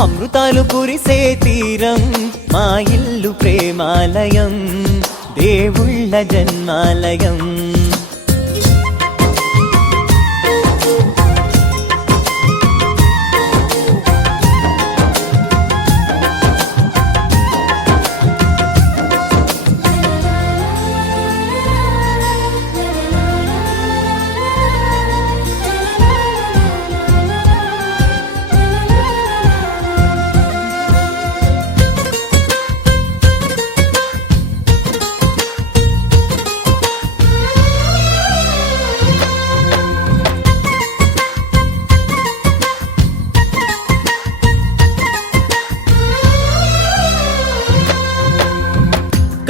అమృతాలు కురిసే తీరం మా ఇల్లు ప్రేమాలయం దేవుళ్ళ జన్మాలయం.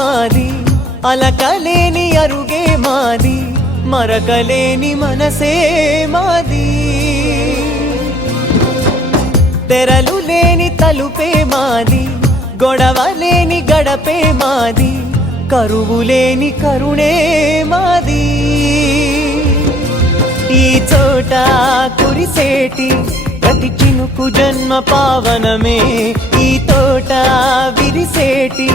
మాది. అలకలేని అరుగే మాది. మరకలేని మనసే మాది. తెరలు లేని తలుపే మాది. గొడవ లేని గడపే మాది. కరువు లేని కరుణే మాది. ఈ చోట కురిసేటి ప్రతి చినుకు జన్మ పావనమే. ఈ తోట విరిసేటి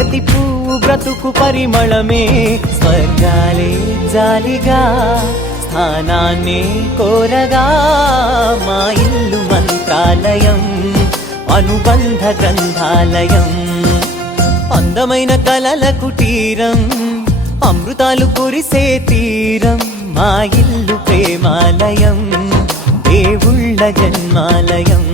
ప్రతి పువ్వు బ్రతుకు పరిమళమే. స్వర్గాలే జాలిగా స్థానాన్ని కోరగా. మా ఇల్లు మంత్రాలయం అనుబంధ గ్రంథాలయం. అందమైన కలల కుటీరం అమృతాలు కురిసే తీరం. మా ఇల్లు ప్రేమాలయం దేవుళ్ళ జన్మాలయం.